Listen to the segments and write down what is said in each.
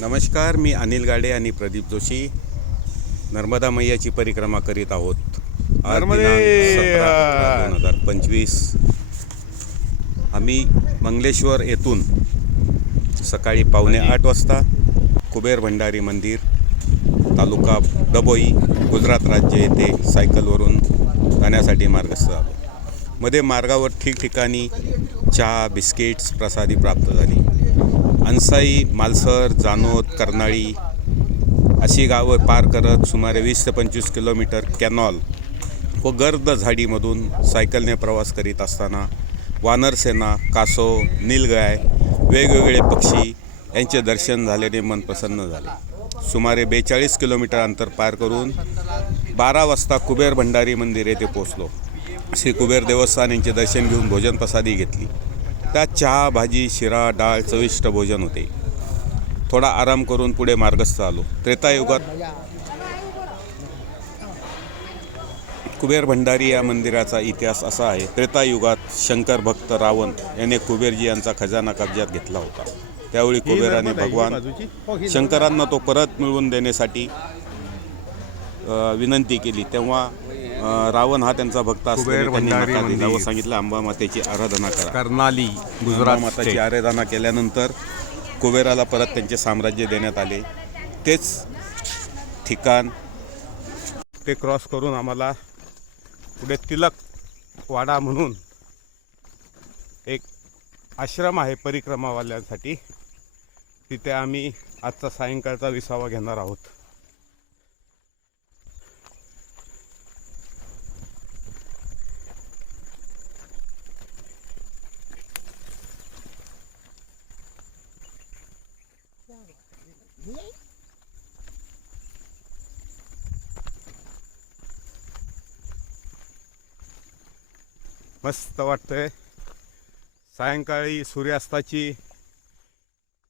नमस्कार, मी अनिल गाडे आणि प्रदीप जोशी नर्मदा मैयाची परिक्रमा करीत आहोत. आज दिनांक 17/11/2025 आम्ही मंगलेश्वर येथून सकाळी 7:45 वाजता कुबेर भंडारी मंदिर, तालुका दबोई, गुजरात राज्य येथे सायकलवरून जाण्यासाठी मार्गस्थ झालो. मध्ये मार्गावर ठिकठिकाणी चहा, बिस्किट्स प्रसादी प्राप्त झाली. अनसाई, मालसर, जानोद, कर्नाळी अशी गावं पार करत सुमारे 20 ते 25 किलोमीटर कॅनॉल व गर्द झाडीमधून सायकलने प्रवास करीत असताना वानरसेना, कासव, नीलगाय, वेगवेगळे पक्षी यांचे दर्शन झाल्याने मन प्रसन्न झाले. सुमारे 42 किलोमीटर अंतर पार करून 12 वाजता कुबेर भंडारी मंदिर येथे पोहोचलो. श्री कुबेर देवस्थान यांचे दर्शन घेऊन भोजन प्रसादी घेतली. त्यात चहा, भाजी, शिरा, डाळ चविष्ट भोजन होते. थोडा आराम करून पुढे मार्गस्थ आलो. त्रेतायुगात कुबेर भंडारी या मंदिराचा इतिहास असा आहे. त्रेतायुगात शंकर भक्त रावण याने कुबेरजी यांचा खजाना कब्जात घेतला होता. त्यावेळी कुबेराने भगवान शंकरांना तो परत मिळवून देण्यासाठी विनंती केली. तेव्हा रावण हा त्यांचा भक्त असल्याने व सांगितलं अंबा मातेची आराधना करा. कर्नाली, गुजरात माताची आराधना केल्यानंतर कुबेराला परत त्यांचे साम्राज्य देण्यात आले. तेच ठिकाण ते क्रॉस करून आम्हाला पुढे तिलक वाडा म्हणून एक आश्रम आहे परिक्रमावाल्यांसाठी. तिथे आम्ही आजचा सायंकाळचा विसावा घेणार आहोत. मस्त वाटतंय. सायंकाळी सूर्यास्ताची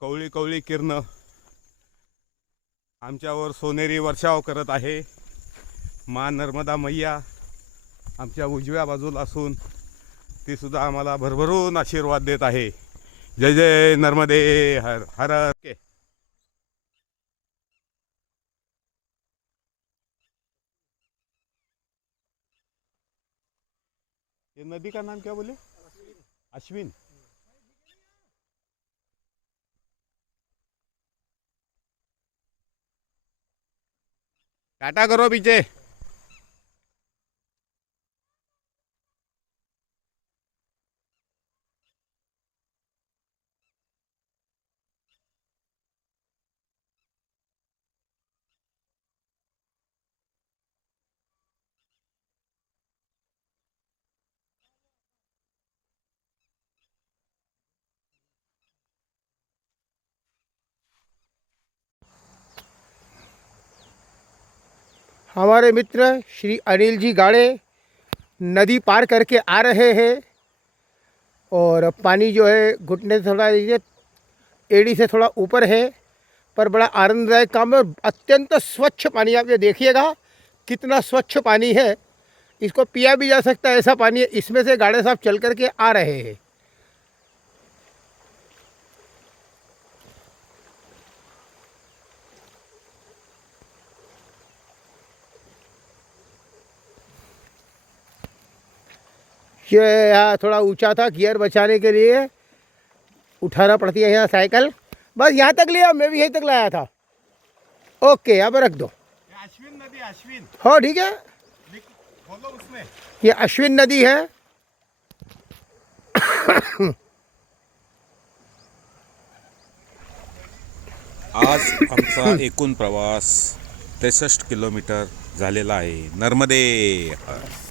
कवळी कवळी किरणं आमच्यावर सोनेरी वर्षाव करत आहे. माँ नर्मदा मैया आमच्या उजव्या बाजूला असून ती सुद्धा आम्हाला भरभरून आशीर्वाद देत आहे. जय जय नर्मदे हर हर. ये नदी का नाम क्या बोले? अश्विन. टाटा करो पीछे. हमारे मित्र श्री अनिल जी गाड़े नदी पार करके आ रहे हैं और पानी जो है घुटने से थोड़ा एड़ी से थोड़ा ऊपर है, पर बड़ा आनंददायक काम है. अत्यंत स्वच्छ पानी, आप ये देखिएगा कितना स्वच्छ पानी है. इसको पिया भी जा सकता है, ऐसा पानी है. इसमें से गाड़े साहब चल करके आ रहे हैं. ये यहाँ थोड़ा ऊंचा था, गियर बचाने के लिए उठाना पड़ती है यहाँ साइकिल. बस यहाँ तक लिया, मैं भी यहीं तक लाया था. ओके, यहाँ पर रख दो. अश्विन नदी, अश्विन. हाँ ठीक है, बोलो उसमें. ये अश्विन नदी है. आज आमचा एकूण प्रवास 63 किलोमीटर झालेला आहे. नर्मदे हर.